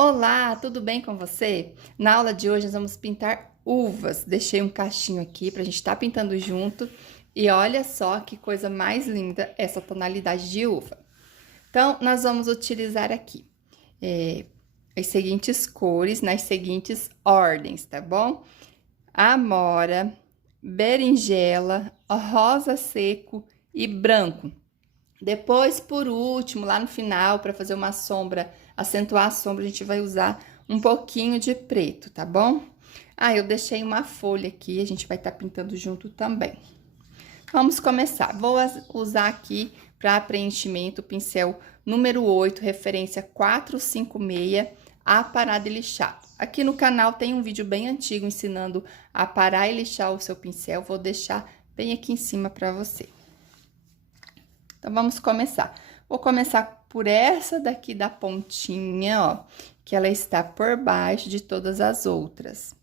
Olá, tudo bem com você? Na aula de hoje nós vamos pintar uvas. Deixei um cachinho aqui pra gente estar pintando junto. E olha só que coisa mais linda essa tonalidade de uva. Então, nós vamos utilizar aqui as seguintes cores, nas seguintes ordens, tá bom? Amora, berinjela, rosa seco e branco. Depois, por último, lá no final, para fazer uma sombra, acentuar a sombra, a gente vai usar um pouquinho de preto, tá bom? Ah, eu deixei uma folha aqui, a gente vai estar pintando junto também. Vamos começar. Vou usar aqui para preenchimento o pincel número 8, referência 456, aparado e lixado. Aqui no canal tem um vídeo bem antigo ensinando a aparar e lixar o seu pincel, vou deixar bem aqui em cima para você. Então, vamos começar. Vou começar por essa daqui da pontinha, ó, que ela está por baixo de todas as outras.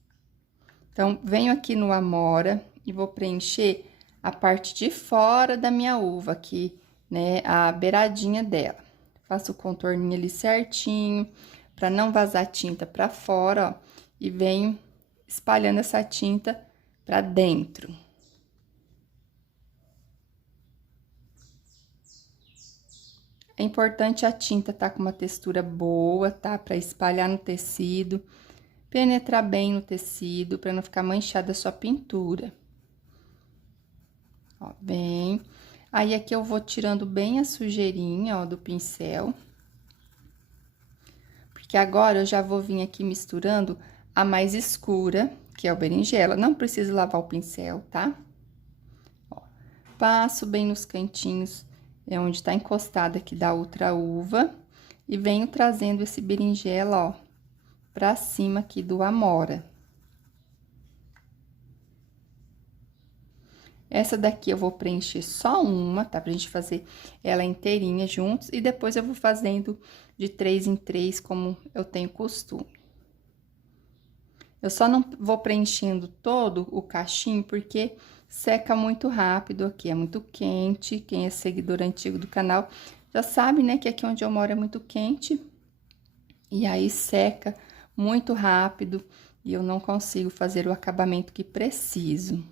Então, venho aqui no Amora e vou preencher a parte de fora da minha uva aqui, né, a beiradinha dela. Faço o contorninho ali certinho, para não vazar tinta para fora, ó, e venho espalhando essa tinta para dentro. É importante a tinta tá com uma textura boa, tá? Para espalhar no tecido, penetrar bem no tecido, para não ficar manchada a sua pintura. Ó, bem. Aí, aqui eu vou tirando bem a sujeirinha, ó, do pincel. Porque agora eu já vou vir aqui misturando a mais escura, que é o berinjela. Não preciso lavar o pincel, tá? Ó, passo bem nos cantinhos. É onde tá encostada aqui da outra uva. E venho trazendo esse berinjela, ó, pra cima aqui do Amora. Essa daqui eu vou preencher só uma, tá? Pra gente fazer ela inteirinha juntos. E depois eu vou fazendo de 3 em 3, como eu tenho costume. Eu só não vou preenchendo todo o cachinho, porque seca muito rápido aqui, é muito quente. Quem é seguidor antigo do canal já sabe, né, que aqui onde eu moro é muito quente. E aí seca muito rápido e eu não consigo fazer o acabamento que preciso.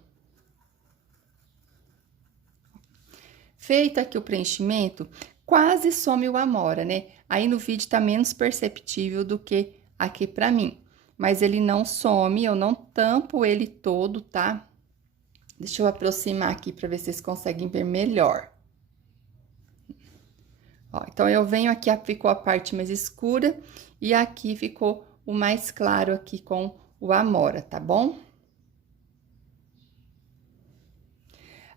Feito aqui o preenchimento, quase some o Amora, né? Aí no vídeo tá menos perceptível do que aqui pra mim. Mas ele não some, eu não tampo ele todo, tá? Deixa eu aproximar aqui pra ver se vocês conseguem ver melhor. Ó, então, eu venho aqui, ficou a parte mais escura, e aqui ficou o mais claro aqui com o Amora, tá bom?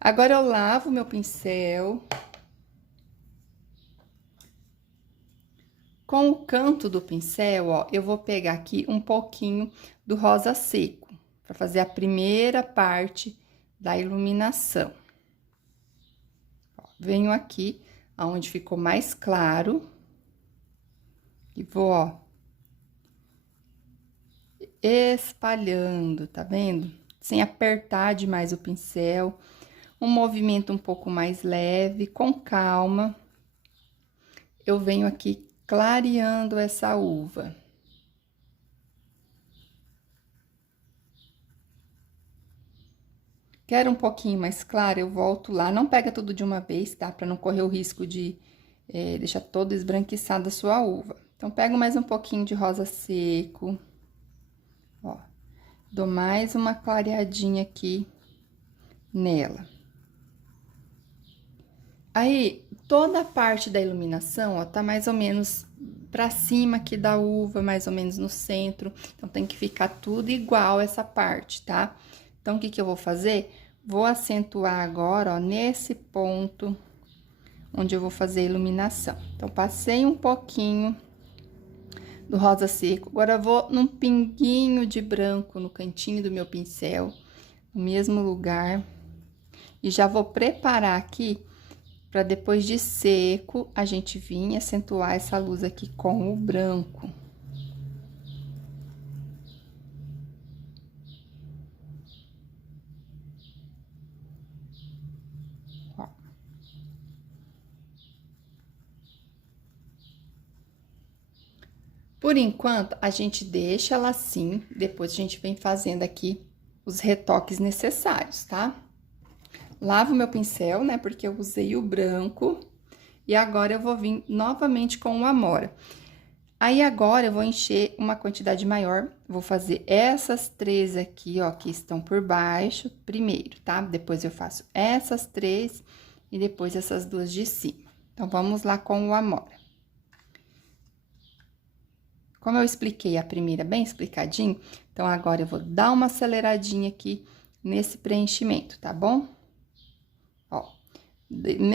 Agora, eu lavo meu pincel. Com o canto do pincel, ó, eu vou pegar aqui um pouquinho do rosa seco, para fazer a primeira parte da iluminação. Ó, venho aqui, aonde ficou mais claro, e vou, ó, espalhando, tá vendo? Sem apertar demais o pincel, um movimento um pouco mais leve, com calma. Eu venho aqui clareando essa uva. Quero um pouquinho mais claro, eu volto lá. Não pega tudo de uma vez, tá? Pra não correr o risco de deixar toda esbranquiçada a sua uva. Então, pego mais um pouquinho de rosa seco. Ó, dou mais uma clareadinha aqui nela. Aí, toda a parte da iluminação, ó, tá mais ou menos pra cima aqui da uva, mais ou menos no centro. Então, tem que ficar tudo igual essa parte, tá? Então, o que que eu vou fazer? Vou acentuar agora, ó, nesse ponto onde eu vou fazer a iluminação. Então, passei um pouquinho do rosa seco. Agora, eu vou num pinguinho de branco no cantinho do meu pincel, no mesmo lugar. E já vou preparar aqui para depois de seco, a gente vir acentuar essa luz aqui com o branco. Ó. Por enquanto, a gente deixa ela assim, depois a gente vem fazendo aqui os retoques necessários, tá? Lavo meu pincel, né, porque eu usei o branco, e agora eu vou vir novamente com o Amora. Aí, agora, eu vou encher uma quantidade maior, vou fazer essas 3 aqui, ó, que estão por baixo, primeiro, tá? Depois eu faço essas 3 e depois essas 2 de cima. Então, vamos lá com o Amora. Como eu expliquei a primeira bem explicadinho, então, agora eu vou dar uma aceleradinha aqui nesse preenchimento, tá bom? Ó,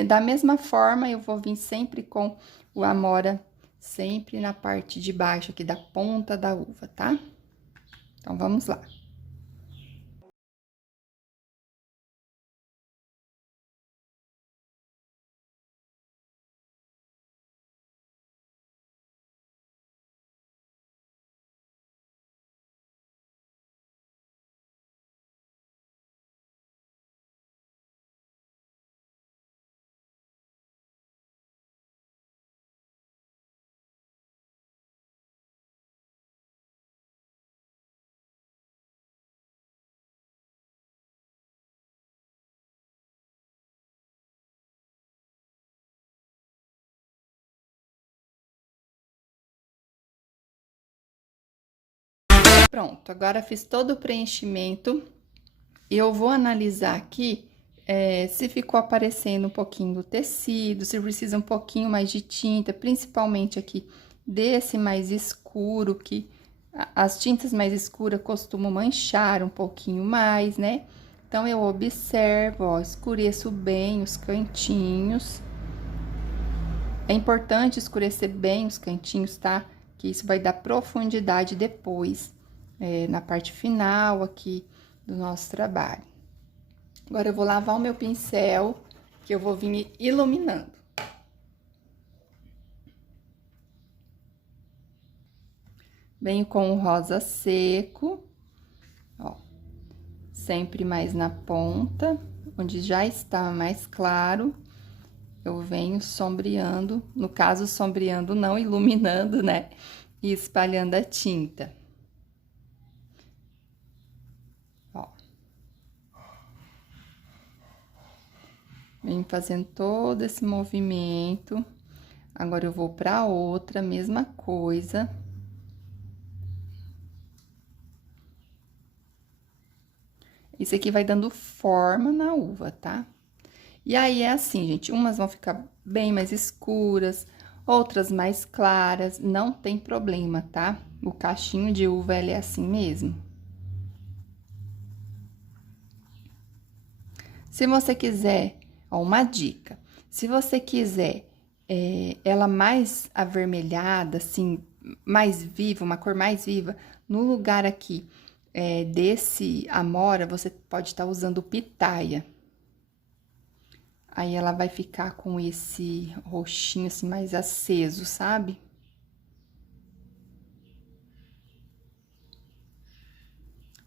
da mesma forma, eu vou vir sempre com o Amora, sempre na parte de baixo aqui da ponta da uva, tá? Então, vamos lá. Pronto, agora fiz todo o preenchimento. Eu vou analisar aqui se ficou aparecendo um pouquinho do tecido, se precisa um pouquinho mais de tinta, principalmente aqui desse mais escuro, que as tintas mais escuras costumam manchar um pouquinho mais, né? Então, eu observo, ó, escureço bem os cantinhos. É importante escurecer bem os cantinhos, tá? Que isso vai dar profundidade depois, na parte final aqui do nosso trabalho. Agora, eu vou lavar o meu pincel, que eu vou vir iluminando. Venho com o rosa seco, ó, sempre mais na ponta, onde já está mais claro, eu venho sombreando, no caso, sombreando não, iluminando, né? E espalhando a tinta. Ó. Venho fazendo todo esse movimento. Agora, eu vou pra outra, mesma coisa. Isso aqui vai dando forma na uva, tá? E aí, é assim, gente, umas vão ficar bem mais escuras, outras mais claras, não tem problema, tá? O cachinho de uva, ele é assim mesmo. Se você quiser, ó, uma dica, se você quiser ela mais avermelhada, assim, mais viva, uma cor mais viva, no lugar aqui desse Amora, você pode estar usando pitaia. Aí, ela vai ficar com esse roxinho, assim, mais aceso, sabe?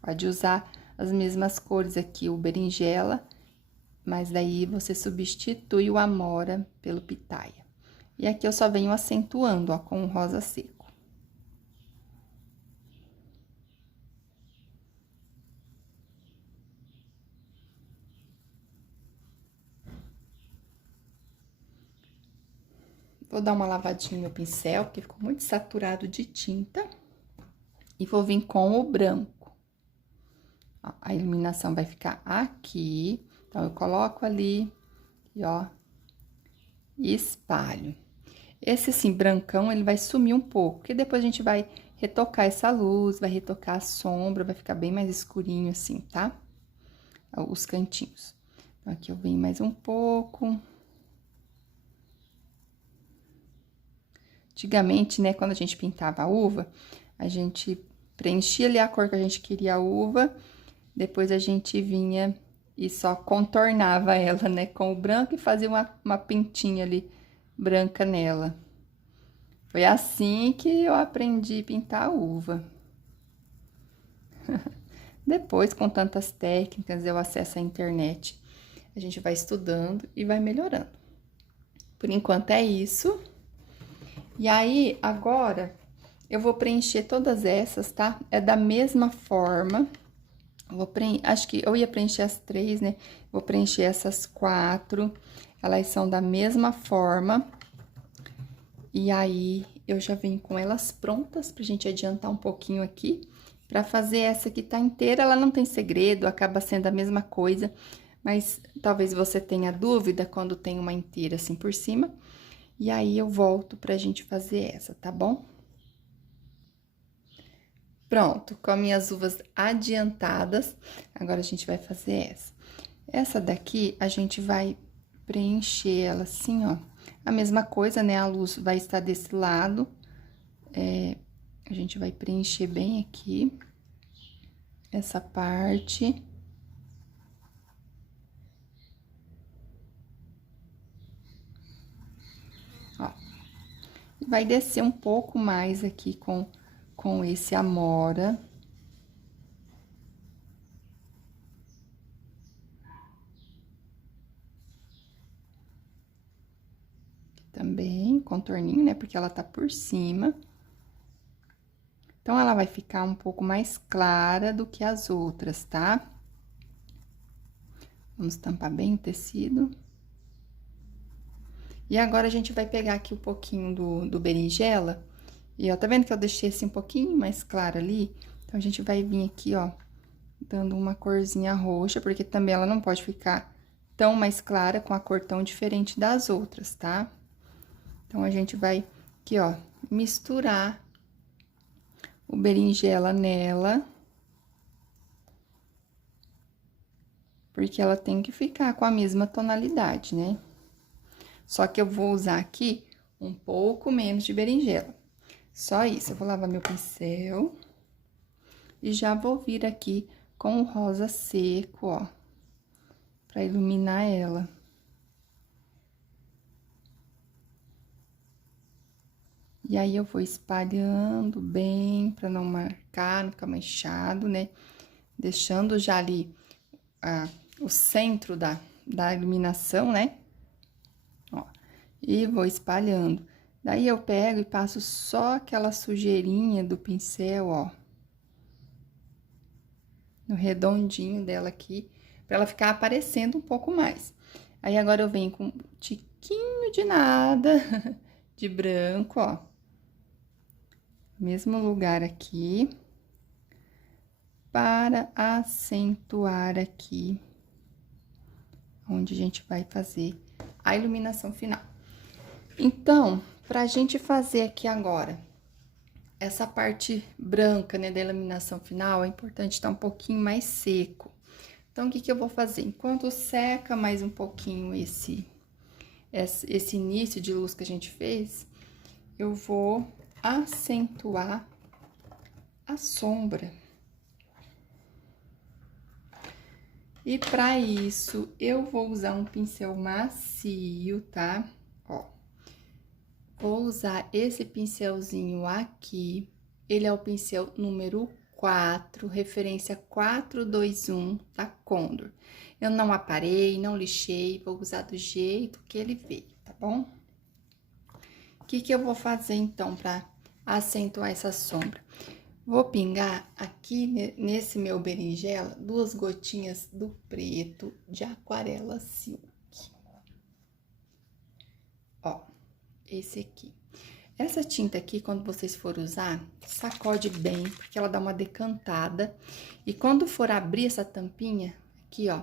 Pode usar as mesmas cores aqui, o berinjela, mas daí você substitui o Amora pelo pitaia. E aqui eu só venho acentuando, ó, com o rosa seco. Vou dar uma lavadinha no meu pincel, porque ficou muito saturado de tinta. E vou vir com o branco. Ó, a iluminação vai ficar aqui. Então, eu coloco ali e, ó, espalho. Esse, assim, brancão, ele vai sumir um pouco, porque depois a gente vai retocar essa luz, vai retocar a sombra, vai ficar bem mais escurinho, assim, tá? Os cantinhos. Então, aqui eu venho mais um pouco. Antigamente, né, quando a gente pintava a uva, a gente preenchia ali a cor que a gente queria a uva, depois a gente vinha e só contornava ela, né, com o branco e fazia uma pintinha ali branca nela. Foi assim que eu aprendi a pintar a uva. Depois, com tantas técnicas, eu acesso à internet, a gente vai estudando e vai melhorando. Por enquanto é isso. E aí, agora, eu vou preencher todas essas, tá? É da mesma forma. Acho que eu ia preencher as 3, né? Vou preencher essas 4. Elas são da mesma forma. E aí, eu já venho com elas prontas pra gente adiantar um pouquinho aqui. Pra fazer essa que tá inteira, ela não tem segredo, acaba sendo a mesma coisa. Mas talvez você tenha dúvida quando tem uma inteira assim por cima. E aí, eu volto pra gente fazer essa, tá bom? Pronto, com as minhas uvas adiantadas, agora a gente vai fazer essa. Essa daqui, a gente vai preencher ela assim, ó. A mesma coisa, né? A luz vai estar desse lado. A gente vai preencher bem aqui. Essa parte. Ó. Vai descer um pouco mais aqui com esse amora. Também, contorninho, né? Porque ela tá por cima. Então, ela vai ficar um pouco mais clara do que as outras, tá? Vamos tampar bem o tecido. E agora, a gente vai pegar aqui um pouquinho do berinjela. E, ó, tá vendo que eu deixei assim um pouquinho mais claro ali? Então, a gente vai vir aqui, ó, dando uma corzinha roxa, porque também ela não pode ficar tão mais clara com a cor tão diferente das outras, tá? Então, a gente vai aqui, ó, misturar o berinjela nela. Porque ela tem que ficar com a mesma tonalidade, né? Só que eu vou usar aqui um pouco menos de berinjela. Só isso, eu vou lavar meu pincel. E já vou vir aqui com o rosa seco, ó. Pra iluminar ela. E aí, eu vou espalhando bem, pra não marcar, não ficar manchado, né? Deixando já ali o centro da iluminação, né? Ó, e vou espalhando. Daí, eu pego e passo só aquela sujeirinha do pincel, ó. No redondinho dela aqui, pra ela ficar aparecendo um pouco mais. Aí, agora, eu venho com um tiquinho de nada de branco, ó. Mesmo lugar aqui. Para acentuar aqui, onde a gente vai fazer a iluminação final. Então, pra gente fazer aqui agora, essa parte branca, né, da iluminação final, é importante estar um pouquinho mais seco. Então, o que que eu vou fazer? Enquanto seca mais um pouquinho esse início de luz que a gente fez, eu vou acentuar a sombra. E pra isso, eu vou usar um pincel macio, tá? Ó, vou usar esse pincelzinho aqui, ele é o pincel número 4, referência 421 da Condor. Eu não aparei, não lixei, vou usar do jeito que ele veio, tá bom? O que que eu vou fazer, então, pra acentuar essa sombra? Vou pingar aqui nesse meu berinjela 2 gotinhas do preto de aquarela silk. Ó, esse aqui. Essa tinta aqui, quando vocês forem usar, sacode bem, porque ela dá uma decantada. E quando for abrir essa tampinha, aqui, ó,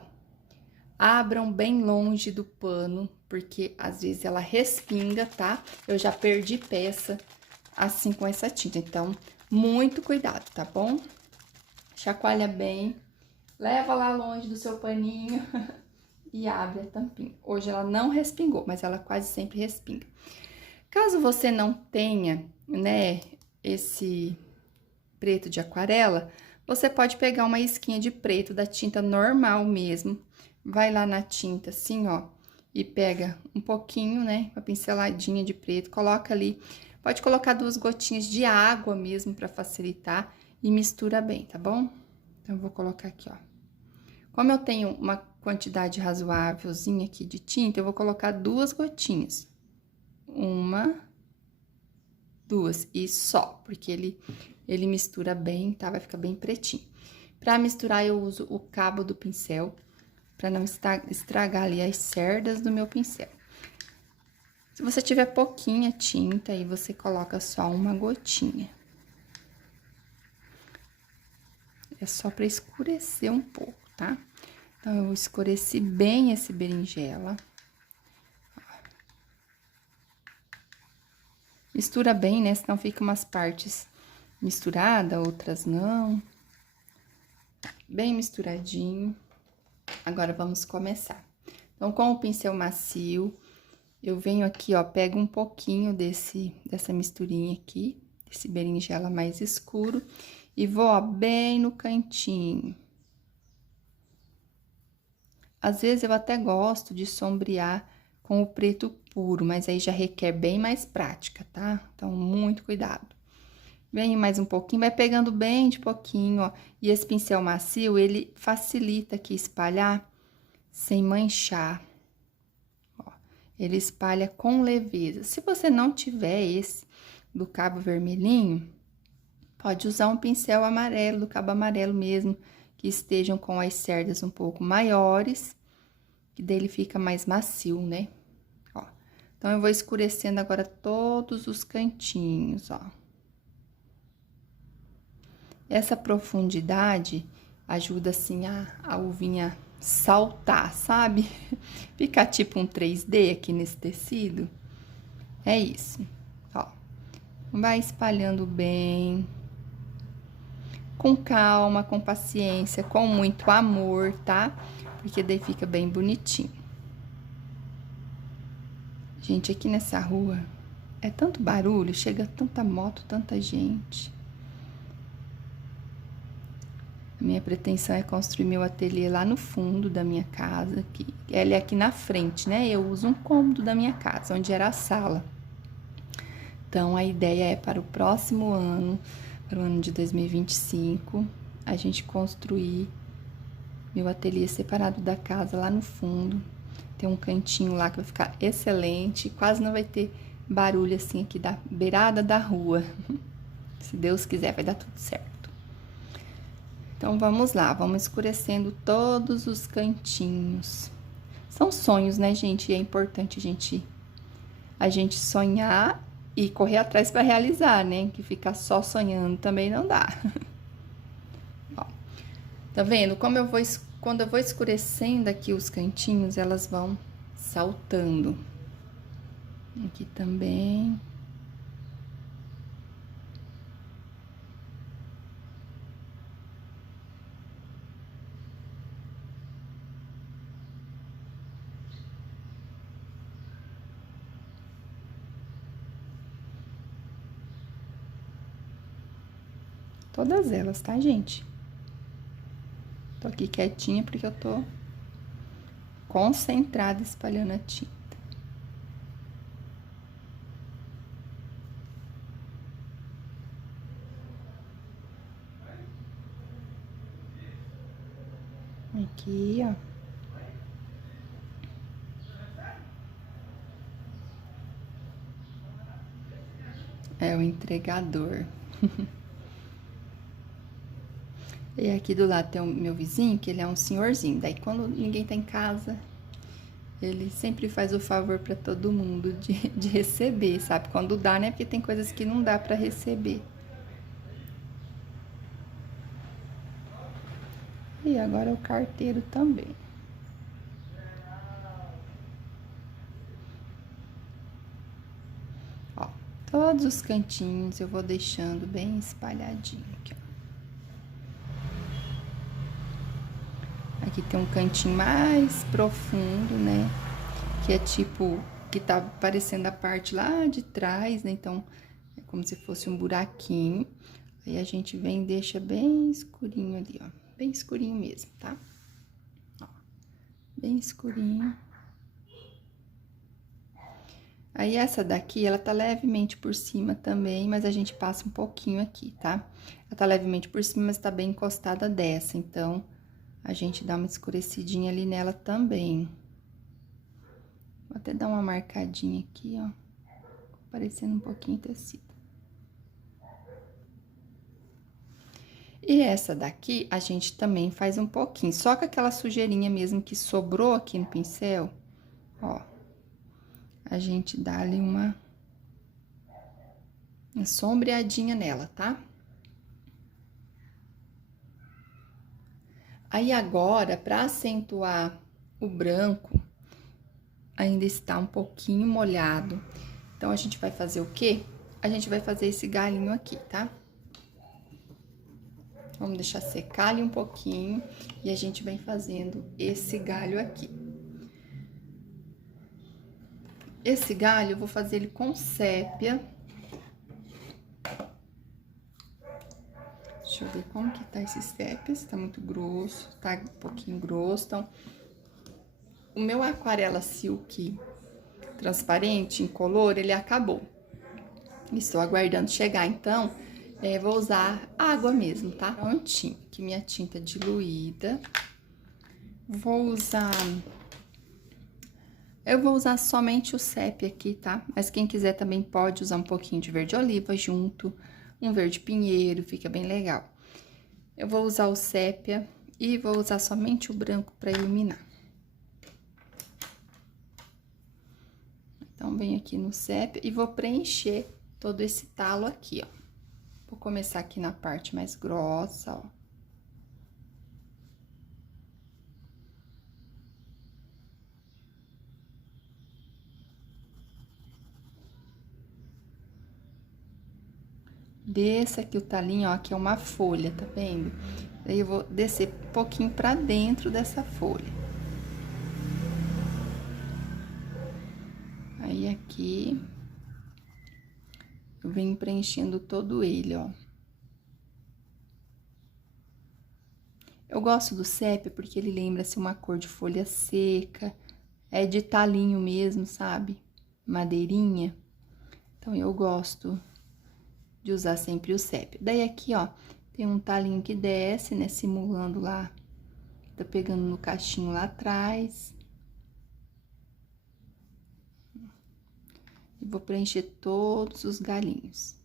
abram bem longe do pano, porque às vezes ela respinga, tá? Eu já perdi peça assim com essa tinta, então muito cuidado, tá bom? Chacoalha bem, leva lá longe do seu paninho e abre a tampinha. Hoje ela não respingou, mas ela quase sempre respinga. Caso você não tenha, né, esse preto de aquarela, você pode pegar uma isquinha de preto da tinta normal mesmo, vai lá na tinta assim, ó, e pega um pouquinho, né, uma pinceladinha de preto, coloca ali. Pode colocar 2 gotinhas de água mesmo para facilitar e mistura bem, tá bom? Então, eu vou colocar aqui, ó. Como eu tenho uma quantidade razoávelzinha aqui de tinta, eu vou colocar 2 gotinhas. 1, duas e só, porque ele mistura bem, tá? Vai ficar bem pretinho. Pra misturar, eu uso o cabo do pincel, pra não estragar ali as cerdas do meu pincel. Se você tiver pouquinha tinta, aí você coloca só uma gotinha. É só pra escurecer um pouco, tá? Então, eu escureci bem esse berinjela. Mistura bem, né? Senão fica umas partes misturadas, outras não. Bem misturadinho. Agora, vamos começar. Então, com o pincel macio, eu venho aqui, ó, pego um pouquinho dessa misturinha aqui, desse berinjela mais escuro, e vou, ó, bem no cantinho. Às vezes, eu até gosto de sombrear com o preto puro, mas aí já requer bem mais prática, tá? Então, muito cuidado. Venho mais um pouquinho, vai pegando bem de pouquinho, ó. E esse pincel macio, ele facilita aqui espalhar sem manchar. Ó, ele espalha com leveza. Se você não tiver esse do cabo vermelhinho, pode usar um pincel amarelo, do cabo amarelo mesmo, que estejam com as cerdas um pouco maiores, que dele fica mais macio, né? Ó, então, eu vou escurecendo agora todos os cantinhos, ó. Essa profundidade ajuda, assim, a uvinha saltar, sabe? Ficar tipo um 3D aqui nesse tecido. É isso, ó. Vai espalhando bem, com calma, com paciência, com muito amor, tá? Porque daí fica bem bonitinho. Gente, aqui nessa rua é tanto barulho, chega tanta moto, tanta gente. Minha pretensão é construir meu ateliê lá no fundo da minha casa, que ela é aqui na frente, né? Eu uso um cômodo da minha casa, onde era a sala. Então, a ideia é para o próximo ano, para o ano de 2025, a gente construir meu ateliê separado da casa lá no fundo. Tem um cantinho lá que vai ficar excelente, quase não vai ter barulho assim aqui da beirada da rua. Se Deus quiser, vai dar tudo certo. Então, vamos lá, vamos escurecendo todos os cantinhos. São sonhos, né, gente? E é importante a gente sonhar e correr atrás para realizar, né? Que ficar só sonhando também não dá. Ó, tá vendo? Quando eu vou escurecendo aqui os cantinhos, elas vão saltando. Aqui também. Todas elas, tá, gente? Tô aqui quietinha porque eu tô concentrada espalhando a tinta. Aqui, ó. É o entregador. E aqui do lado tem o meu vizinho, que ele é um senhorzinho. Daí, quando ninguém tá em casa, ele sempre faz o favor pra todo mundo de receber, sabe? Quando dá, né? Porque tem coisas que não dá pra receber. E agora o carteiro também. Ó, todos os cantinhos eu vou deixando bem espalhadinho aqui, ó. Aqui tem um cantinho mais profundo, né? Que é tipo, que tá parecendo a parte lá de trás, né? Então, é como se fosse um buraquinho. Aí a gente vem e deixa bem escurinho ali, ó. Bem escurinho mesmo, tá? Ó, bem escurinho. Aí, essa daqui, ela tá levemente por cima também, mas a gente passa um pouquinho aqui, tá? Ela tá levemente por cima, mas tá bem encostada dessa, então, a gente dá uma escurecidinha ali nela também. Vou até dar uma marcadinha aqui, ó, parecendo um pouquinho tecido. E essa daqui, a gente também faz um pouquinho, só com aquela sujeirinha mesmo que sobrou aqui no pincel, ó. A gente dá ali uma sombreadinha nela, tá? Aí agora, pra acentuar o branco, ainda está um pouquinho molhado. Então, a gente vai fazer o quê? A gente vai fazer esse galinho aqui, tá? Vamos deixar secar ali um pouquinho e a gente vem fazendo esse galho aqui. Esse galho, eu vou fazer ele com sépia. Deixa eu ver como que tá esse sépia, se tá muito grosso, tá um pouquinho grosso. Então, o meu aquarela silk transparente, incolor, ele acabou. Estou aguardando chegar, então, vou usar água mesmo, tá? Prontinho, aqui minha tinta diluída. Eu vou usar somente o sépia aqui, tá? Mas quem quiser também pode usar um pouquinho de verde oliva junto, um verde pinheiro, fica bem legal. Eu vou usar o sépia e vou usar somente o branco para iluminar. Então, venho aqui no sépia e vou preencher todo esse talo aqui, ó. Vou começar aqui na parte mais grossa, ó. Desça aqui o talinho, ó, aqui é uma folha, tá vendo? Aí eu vou descer um pouquinho pra dentro dessa folha. Aí aqui eu venho preenchendo todo ele, ó. Eu gosto do sépia porque ele lembra-se uma cor de folha seca, é de talinho mesmo, sabe? Madeirinha. Então, eu gosto de usar sempre o sépia. Daí, aqui, ó, tem um talinho que desce, né, simulando lá, tá pegando no cachinho lá atrás. E vou preencher todos os galinhos.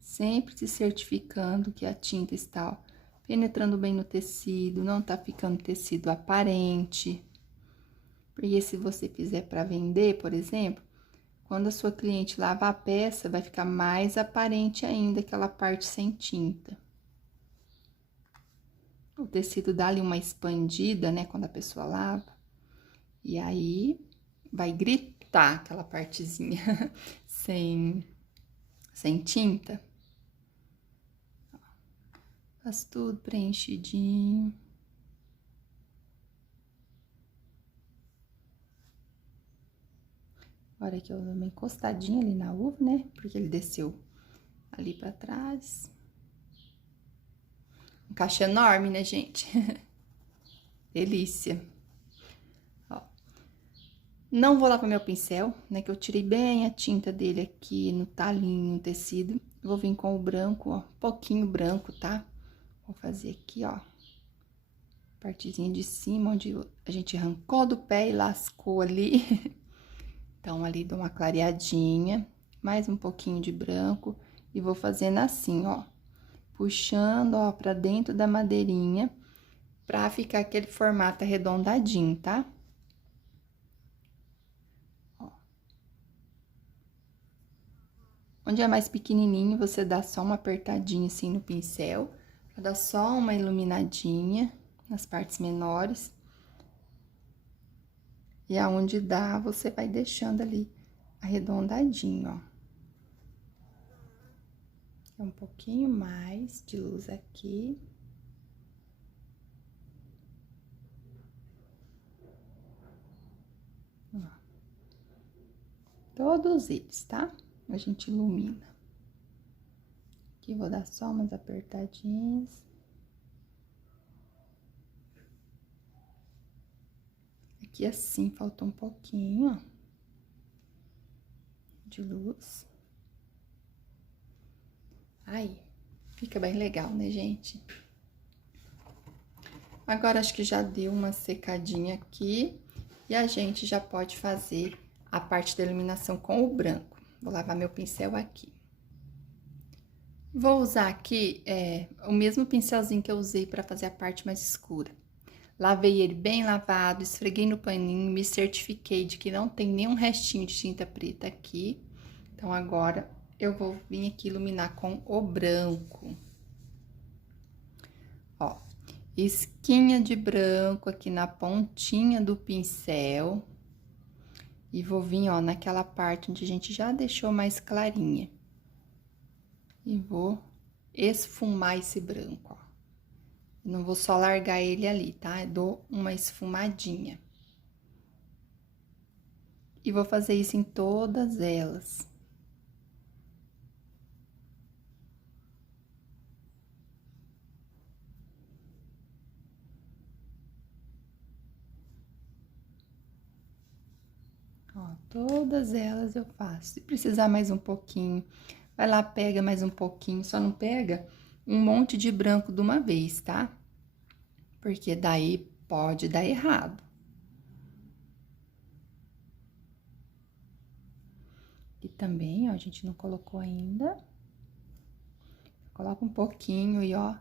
Sempre se certificando que a tinta está, ó, penetrando bem no tecido, não tá ficando tecido aparente. Porque se você fizer para vender, por exemplo, quando a sua cliente lavar a peça, vai ficar mais aparente ainda aquela parte sem tinta. O tecido dá ali uma expandida, né, quando a pessoa lava. E aí, vai gritar aquela partezinha sem tinta. Faz tudo preenchidinho. Agora que eu dou uma encostadinha ali na uva, né? Porque ele desceu ali pra trás. Um caixa enorme, né, gente? Delícia. Ó. Não vou lavar meu pincel, né? Que eu tirei bem a tinta dele aqui no talinho, no tecido. Vou vir com o branco, ó. Pouquinho branco, tá? Vou fazer aqui, ó. Partezinha de cima, onde a gente arrancou do pé e lascou ali. Então, ali dou uma clareadinha, mais um pouquinho de branco. E vou fazendo assim, ó. Puxando, ó, pra dentro da madeirinha, pra ficar aquele formato arredondadinho, tá? Ó. Onde é mais pequenininho, você dá só uma apertadinha assim no pincel, pra dar só uma iluminadinha nas partes menores. E aonde dá, você vai deixando ali arredondadinho, ó. Um pouquinho mais de luz aqui. Ó. Todos eles, tá? A gente ilumina. Aqui vou dar só umas apertadinhas. Aqui assim, falta um pouquinho, ó, de luz. Aí, fica bem legal, né, gente? Agora, acho que já deu uma secadinha aqui e a gente já pode fazer a parte da iluminação com o branco. Vou lavar meu pincel aqui. Vou usar aqui o mesmo pincelzinho que eu usei para fazer a parte mais escura. Lavei ele bem lavado, esfreguei no paninho, me certifiquei de que não tem nenhum restinho de tinta preta aqui. Então, agora eu vou vir aqui iluminar com o branco. Ó, esquinha de branco aqui na pontinha do pincel. E vou vir, ó, naquela parte onde a gente já deixou mais clarinha. E vou esfumar esse branco, ó. Não vou só largar ele ali, tá? Eu dou uma esfumadinha. E vou fazer isso em todas elas. Ó, todas elas eu faço. Se precisar mais um pouquinho, vai lá, pega mais um pouquinho. Só não pega um monte de branco de uma vez, tá? Porque daí pode dar errado. E também, ó, a gente não colocou ainda. Coloca um pouquinho e, ó,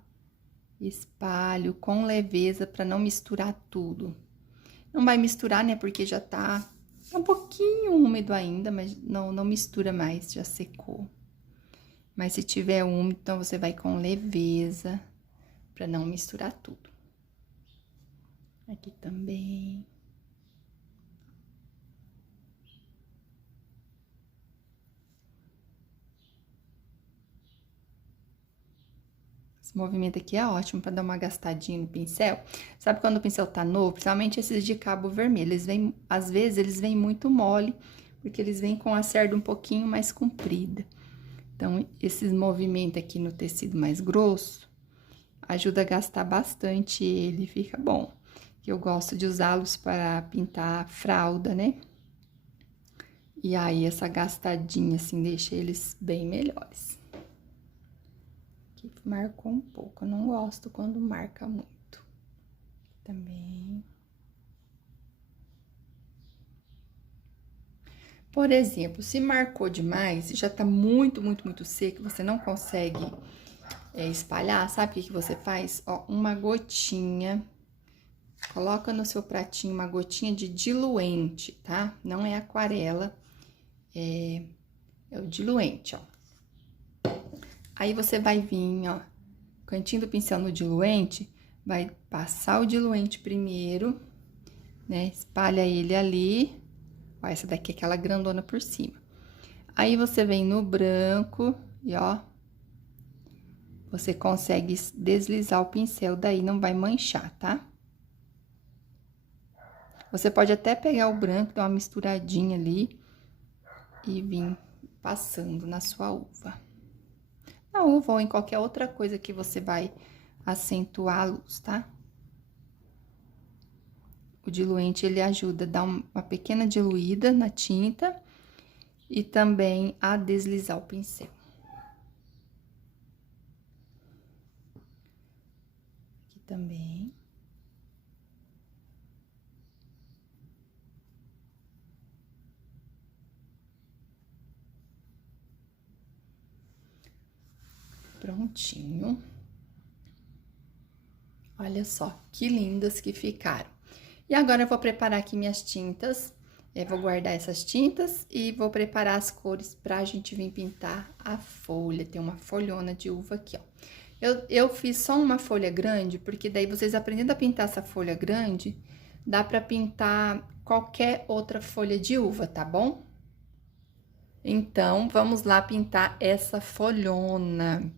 espalho com leveza pra não misturar tudo. Não vai misturar, né, porque já tá um pouquinho úmido ainda, mas não mistura mais, já secou. Mas se tiver úmido, então você vai com leveza pra não misturar tudo. Aqui também. Esse movimento aqui é ótimo para dar uma gastadinha no pincel. Sabe quando o pincel tá novo? Principalmente esses de cabo vermelho. Eles vêm, às vezes, eles vêm muito mole, porque eles vêm com a cerda um pouquinho mais comprida. Então, esses movimentos aqui no tecido mais grosso, ajuda a gastar bastante ele, fica bom. Eu gosto de usá-los para pintar fralda, né? E aí, essa gastadinha, assim, deixa eles bem melhores. Aqui marcou um pouco, eu não gosto quando marca muito. Também. Por exemplo, se marcou demais, já tá muito seco, você não consegue espalhar, sabe o que você faz? Ó, uma gotinha, coloca no seu pratinho uma gotinha de diluente, tá? Não é aquarela, é o diluente, ó. Aí, você vai vir, ó, cantinho do pincel no diluente, vai passar o diluente primeiro, né? Espalha ele ali. Ó, essa daqui é aquela grandona por cima. Aí, você vem no branco e, ó, você consegue deslizar o pincel, daí não vai manchar, tá? Você pode até pegar o branco, dar uma misturadinha ali e vir passando na sua uva. Na uva ou em qualquer outra coisa que você vai acentuar a luz, tá? O diluente, ele ajuda a dar uma pequena diluída na tinta e também a deslizar o pincel. Aqui também. Prontinho. Olha só, que lindas que ficaram. E agora, eu vou preparar aqui minhas tintas. Eu vou guardar essas tintas e vou preparar as cores pra gente vir pintar a folha. Tem uma folhona de uva aqui, ó. Eu fiz só uma folha grande, porque daí vocês aprendendo a pintar essa folha grande, dá pra pintar qualquer outra folha de uva, tá bom? Então, vamos lá pintar essa folhona.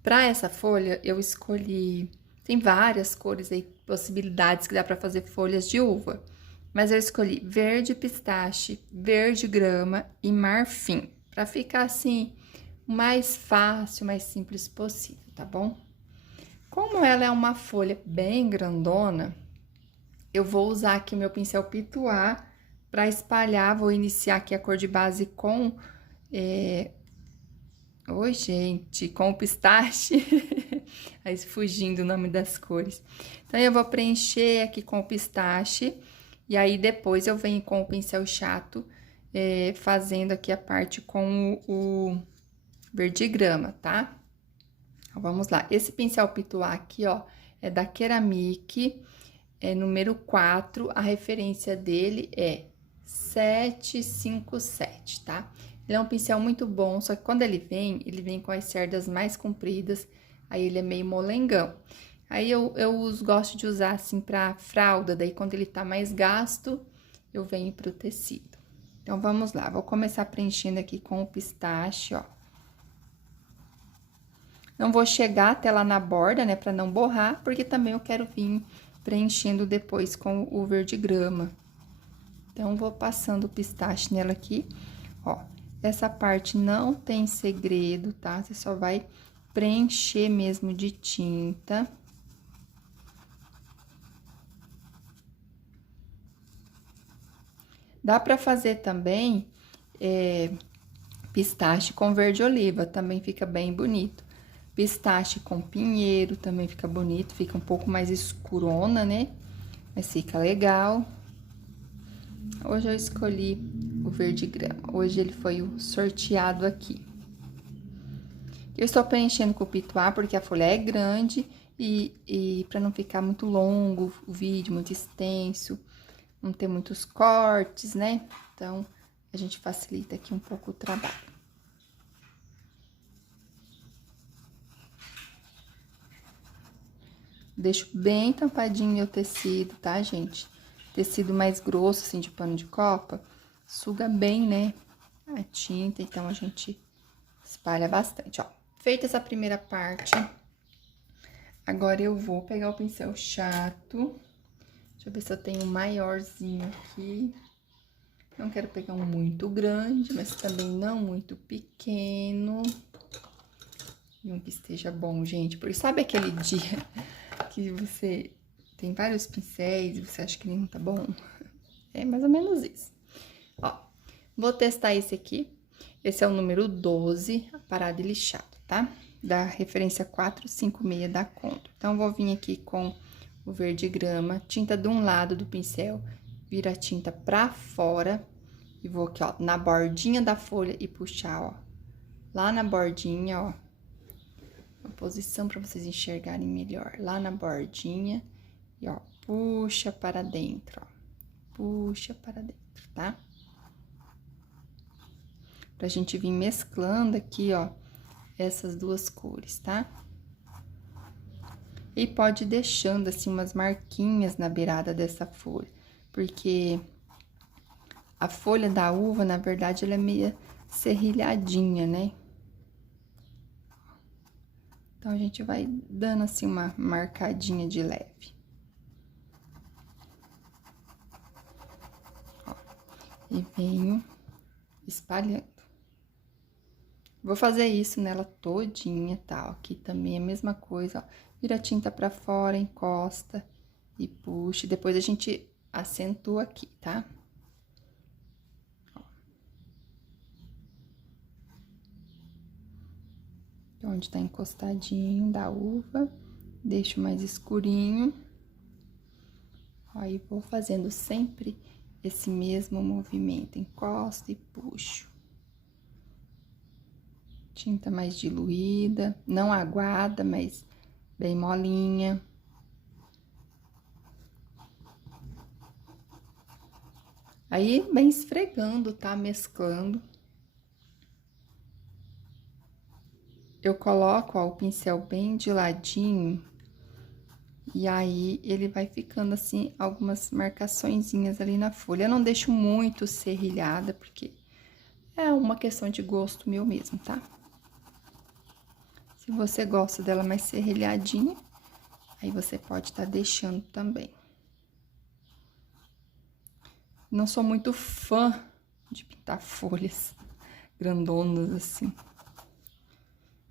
Pra essa folha, eu escolhi... Tem várias cores aí, possibilidades que dá pra fazer folhas de uva. Mas eu escolhi verde pistache, verde grama e marfim. Pra ficar assim, mais fácil, mais simples possível, tá bom? Como ela é uma folha bem grandona, eu vou usar aqui o meu pincel Pituá pra espalhar. Vou iniciar aqui a cor de base com... Oi, gente, com o pistache. Aí fugindo o nome das cores. Então, eu vou preencher aqui com o pistache. E aí, depois eu venho com o pincel chato, fazendo aqui a parte com o verde grama, tá? Então, vamos lá. Esse pincel pituá aqui, ó, é da Keramic, número 4. A referência dele é 757, tá? Ele é um pincel muito bom, só que quando ele vem com as cerdas mais compridas, aí ele é meio molengão. Aí eu gosto de usar assim pra fralda, daí quando ele tá mais gasto, eu venho pro tecido. Então, vamos lá, vou começar preenchendo aqui com o pistache, ó. Não vou chegar até lá na borda, né, pra não borrar, porque também eu quero vir preenchendo depois com o verde grama. Então, vou passando o pistache nela aqui, ó. Essa parte não tem segredo, tá? Você só vai preencher mesmo de tinta. Dá pra fazer também pistache com verde oliva, também fica bem bonito. Pistache com pinheiro também fica bonito, fica um pouco mais escurona, né? Mas fica legal. Hoje eu escolhi o verde grama, hoje ele foi o sorteado aqui. Eu estou preenchendo com o pituá porque a folha é grande e para não ficar muito longo o vídeo, muito extenso, não ter muitos cortes, né? Então, a gente facilita aqui um pouco o trabalho. Deixo bem tampadinho o tecido, tá, gente? Tecido mais grosso, assim, de pano de copa, suga bem, né, a tinta, então a gente espalha bastante, ó. Feita essa primeira parte, agora eu vou pegar o pincel chato. Deixa eu ver se eu tenho um maiorzinho aqui. Não quero pegar um muito grande, mas também não muito pequeno. E um que esteja bom, gente. Porque sabe aquele dia que você tem vários pincéis e você acha que nenhum tá bom? É mais ou menos isso. Ó, vou testar esse aqui. Esse é o número 12, aparado e lixado, tá? Da referência 456 da Condor. Então, vou vir aqui com o verde grama, tinta de um lado do pincel, vira a tinta pra fora. E vou aqui, ó, na bordinha da folha e puxar, ó. Lá na bordinha, ó. Uma posição pra vocês enxergarem melhor. Lá na bordinha e, ó, puxa para dentro, ó. Puxa para dentro, tá? Pra gente vir mesclando aqui, ó, essas duas cores, tá? E pode ir deixando, assim, umas marquinhas na beirada dessa folha, porque a folha da uva, na verdade, ela é meio serrilhadinha, né? Então, a gente vai dando, assim, uma marcadinha de leve. Ó, e venho espalhando. Vou fazer isso nela todinha, tá? Ó, aqui também é a mesma coisa, ó. Vira a tinta pra fora, encosta e puxa. Depois a gente acentua aqui, tá? Ó. Onde tá encostadinho da uva, deixo mais escurinho. Aí, vou fazendo sempre esse mesmo movimento, encosto e puxo. Tinta mais diluída, não aguada, mas bem molinha. Aí, bem esfregando, tá? Mesclando. Eu coloco, ó, o pincel bem de ladinho. E aí, ele vai ficando, assim, algumas marcaçõezinhas ali na folha. Eu não deixo muito serrilhada, porque é uma questão de gosto meu mesmo, tá? Se você gosta dela mais serrilhadinha, aí você pode estar deixando também. Não sou muito fã de pintar folhas grandonas assim.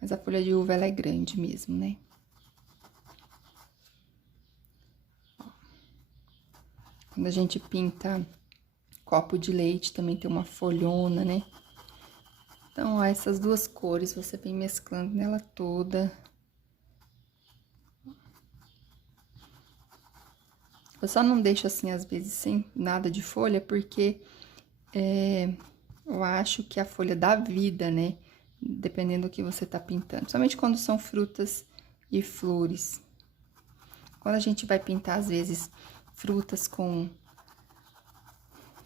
Mas a folha de uva, ela é grande mesmo, né? Ó. Quando a gente pinta copo de leite, também tem uma folhona, né? Então, ó, essas duas cores, você vem mesclando nela toda. Eu só não deixo assim, às vezes, sem nada de folha, porque eu acho que a folha dá vida, né? Dependendo do que você tá pintando. Somente quando são frutas e flores. Quando a gente vai pintar, às vezes, frutas com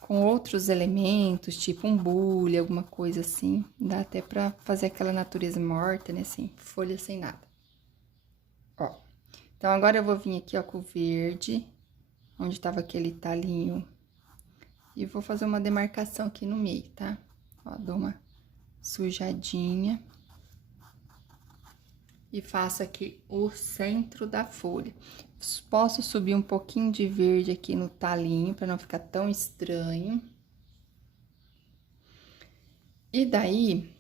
outros elementos, tipo um bule, alguma coisa assim, dá até pra fazer aquela natureza morta, né, assim, folha sem nada. Ó, então agora eu vou vir aqui, ó, com o verde, onde tava aquele talinho, e vou fazer uma demarcação aqui no meio, tá? Ó, dou uma sujadinha. E faço aqui o centro da folha. Posso subir um pouquinho de verde aqui no talinho, para não ficar tão estranho. E daí,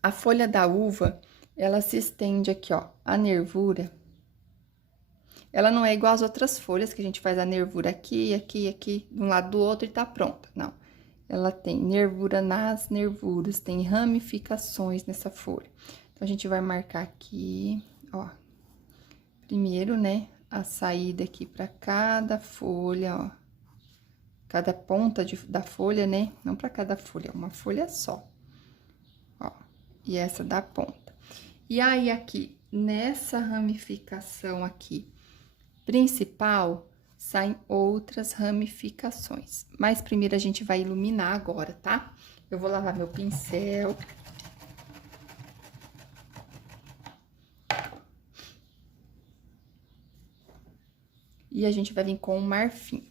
a folha da uva, ela se estende aqui, ó, a nervura. Ela não é igual às outras folhas, que a gente faz a nervura aqui, aqui, aqui, de um lado do outro e tá pronta. Não. Ela tem nervura nas nervuras, tem ramificações nessa folha. Então, a gente vai marcar aqui, ó. Primeiro, né, a saída aqui pra cada folha, ó. Cada ponta da folha, né? Não pra cada folha, uma folha só. Ó, e essa da ponta. E aí, aqui, nessa ramificação aqui principal, saem outras ramificações. Mas primeiro a gente vai iluminar agora, tá? Eu vou lavar meu pincel. E a gente vai vir com o marfim.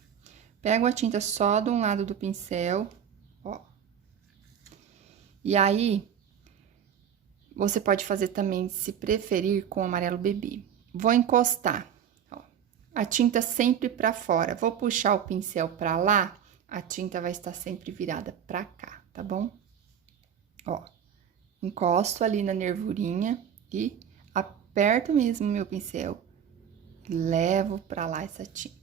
Pego a tinta só de um lado do pincel, ó. E aí, você pode fazer também, se preferir, com amarelo bebê. Vou encostar, ó, a tinta sempre pra fora. Vou puxar o pincel pra lá, a tinta vai estar sempre virada pra cá, tá bom? Ó, encosto ali na nervurinha e aperto mesmo meu pincel. Levo pra lá essa tinta.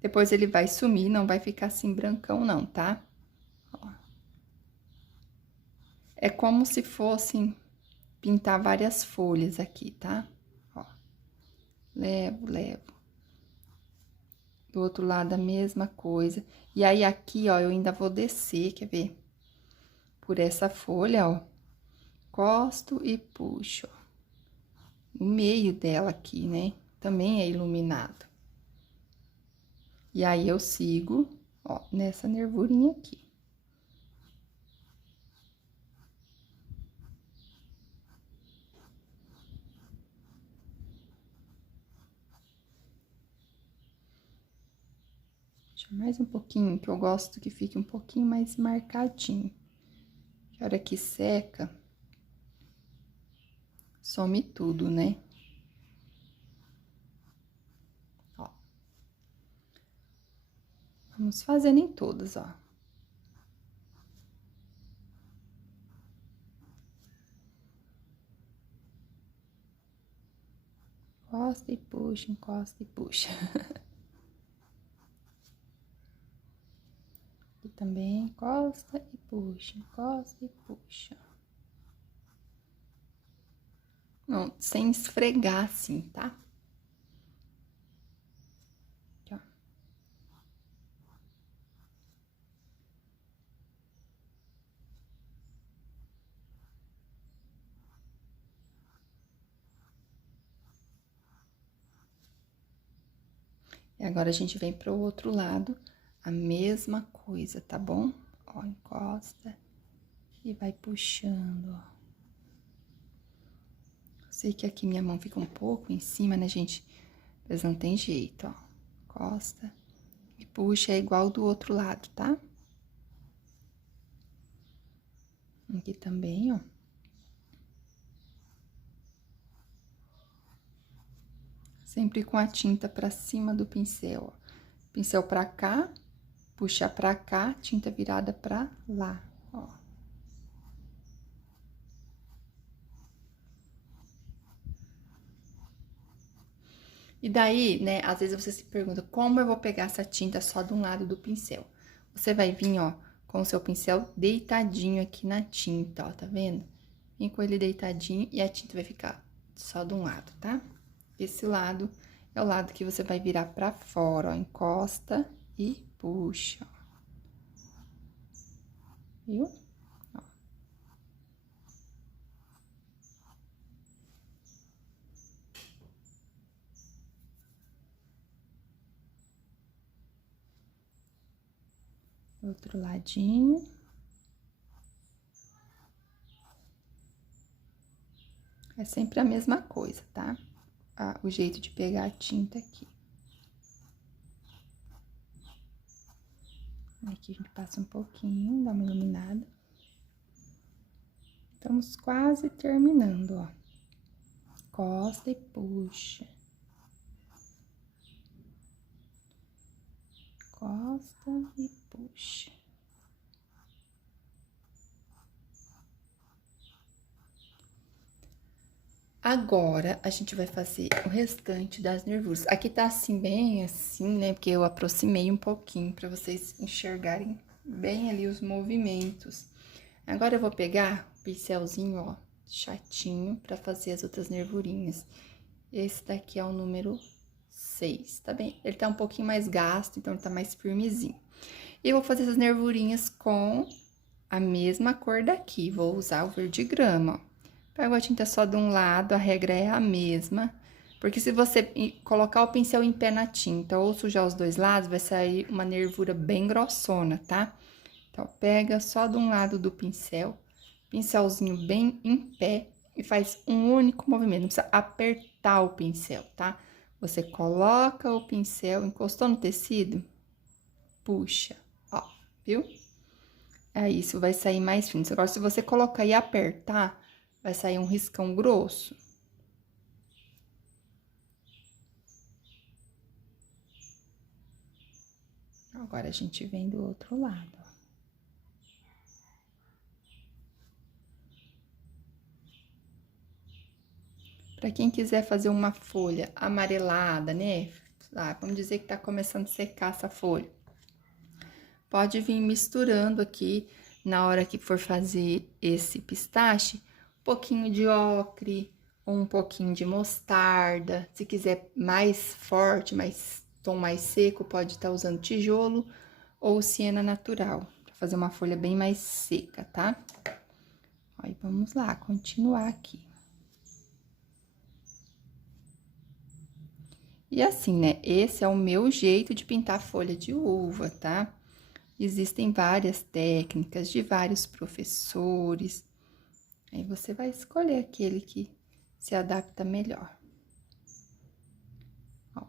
Depois ele vai sumir, não vai ficar assim brancão não, tá? Ó. É como se fossem pintar várias folhas aqui, tá? Ó. Levo. Do outro lado a mesma coisa. E aí aqui, ó, eu ainda vou descer, quer ver? Por essa folha, ó. Encosto e puxo, ó. No meio dela aqui, né? Também é iluminado. E aí, eu sigo, ó, nessa nervurinha aqui. Deixa mais um pouquinho, que eu gosto que fique um pouquinho mais marcadinho. A hora que seca, some tudo, né? Vamos fazendo em todas, ó. Encosta e puxa, encosta e puxa. E também encosta e puxa, encosta e puxa. Não, sem esfregar assim, tá? Aqui, ó. E agora, a gente vem pro outro lado, a mesma coisa, tá bom? Ó, encosta e vai puxando, ó. Sei que aqui minha mão fica um pouco em cima, né, gente? Mas não tem jeito, ó. Encosta e puxa, é igual do outro lado, tá? Aqui também, ó. Sempre com a tinta pra cima do pincel, ó. Pincel pra cá, puxa pra cá, tinta virada pra lá, ó. E daí, né, às vezes você se pergunta, como eu vou pegar essa tinta só de um lado do pincel? Você vai vir, ó, com o seu pincel deitadinho aqui na tinta, ó, tá vendo? Vem com ele deitadinho e a tinta vai ficar só de um lado, tá? Esse lado é o lado que você vai virar pra fora, ó. Encosta e puxa, ó. Viu? Ó. Outro ladinho. É sempre a mesma coisa, tá? O jeito de pegar a tinta aqui. Aqui a gente passa um pouquinho, dá uma iluminada. Estamos quase terminando, ó. Encosta e puxa. Encosta e puxa. Agora, a gente vai fazer o restante das nervuras. Aqui tá assim, bem assim, né? Porque eu aproximei um pouquinho pra vocês enxergarem bem ali os movimentos. Agora, eu vou pegar o pincelzinho, ó, chatinho, pra fazer as outras nervurinhas. Esse daqui é o número 6, tá bem? Ele tá um pouquinho mais gasto, então ele tá mais firmezinho. E eu vou fazer essas nervurinhas com a mesma cor daqui. Vou usar o verde grama, ó. Pego a tinta só de um lado, a regra é a mesma. Porque se você colocar o pincel em pé na tinta ou sujar os dois lados, vai sair uma nervura bem grossona, tá? Então, pega só de um lado do pincel, pincelzinho bem em pé e faz um único movimento. Não precisa apertar o pincel, tá? Você coloca o pincel, encostou no tecido, puxa, ó, viu? Aí, isso vai sair mais fino. Agora, se você colocar e apertar, vai sair um riscão grosso. Agora, a gente vem do outro lado, ó. Pra quem quiser fazer uma folha amarelada, né? Vamos dizer que tá começando a secar essa folha. Pode vir misturando aqui, na hora que for fazer esse pistache, um pouquinho de ocre, ou um pouquinho de mostarda. Se quiser mais forte, mais tom mais seco, pode estar usando tijolo ou siena natural, para fazer uma folha bem mais seca, tá? Aí, vamos lá, continuar aqui. E assim, né, esse é o meu jeito de pintar folha de uva, tá? Existem várias técnicas de vários professores. Aí, você vai escolher aquele que se adapta melhor. Ó.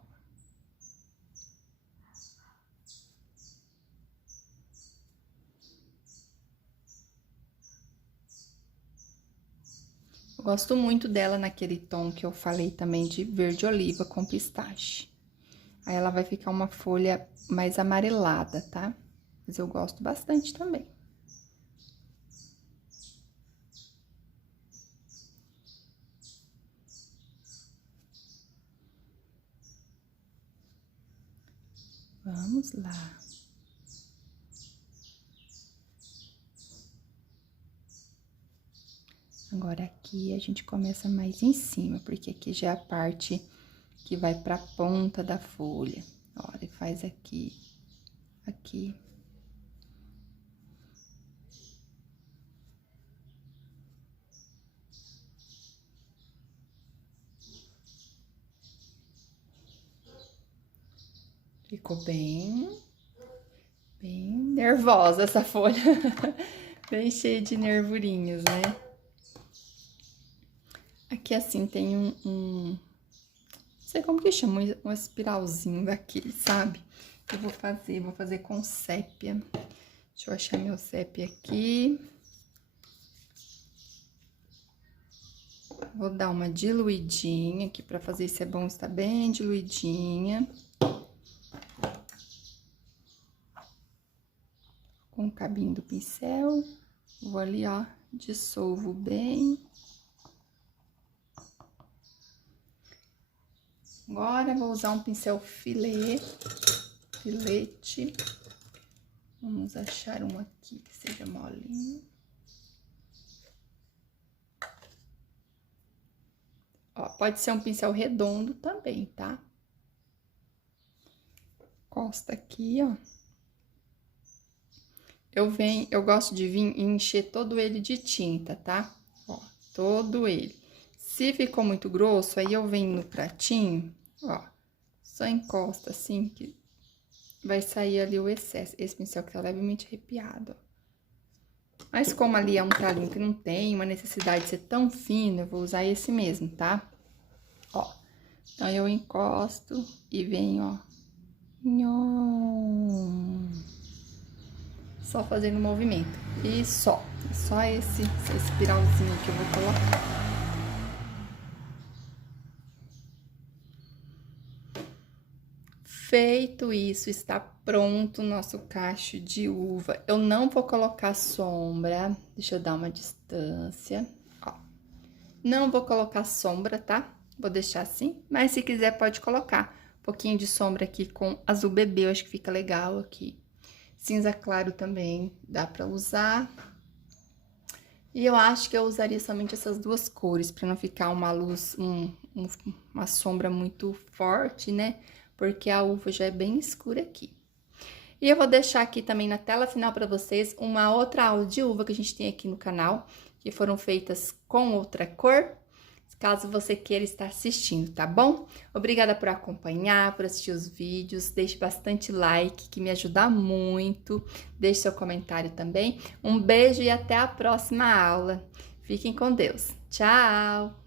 Eu gosto muito dela naquele tom que eu falei também de verde oliva com pistache. Aí, ela vai ficar uma folha mais amarelada, tá? Mas eu gosto bastante também. Vamos lá. Agora, aqui a gente começa mais em cima, porque aqui já é a parte que vai pra ponta da folha. Olha, faz aqui, aqui. Ficou bem nervosa essa folha. Bem cheia de nervurinhas, né? Aqui, assim, tem não sei como que chama, um espiralzinho daquele, sabe? Eu vou fazer com sépia. Deixa eu achar meu sépia aqui. Vou dar uma diluidinha aqui pra fazer esse é bom estar bem diluidinha. Com o cabinho do pincel. Vou ali, ó, dissolvo bem. Agora, vou usar um pincel filete. Vamos achar um aqui que seja molinho. Ó, pode ser um pincel redondo também, tá? encosta aqui, ó. Eu gosto de vir e encher todo ele de tinta, tá? Ó, todo ele. Se ficou muito grosso, aí eu venho no pratinho, ó, só encosta assim que vai sair ali o excesso. Esse pincel que tá levemente arrepiado, ó. Mas como ali é um talinho que não tem uma necessidade de ser tão fino, eu vou usar esse mesmo, tá? Ó, então eu encosto e venho, ó. Só fazendo movimento. E só essa espiralzinha que eu vou colocar. Feito isso, está pronto o nosso cacho de uva. Eu não vou colocar sombra, deixa eu dar uma distância, ó. Não vou colocar sombra, tá? Vou deixar assim, mas se quiser pode colocar um pouquinho de sombra aqui com azul bebê, eu acho que fica legal aqui. Cinza claro também dá pra usar. E eu acho que eu usaria somente essas duas cores, pra não ficar uma luz, uma sombra muito forte, né? Porque a uva já é bem escura aqui. E eu vou deixar aqui também na tela final para vocês uma outra aula de uva que a gente tem aqui no canal, que foram feitas com outra cor, caso você queira estar assistindo, tá bom? Obrigada por acompanhar, por assistir os vídeos, deixe bastante like, que me ajuda muito, deixe seu comentário também. Um beijo e até a próxima aula. Fiquem com Deus. Tchau!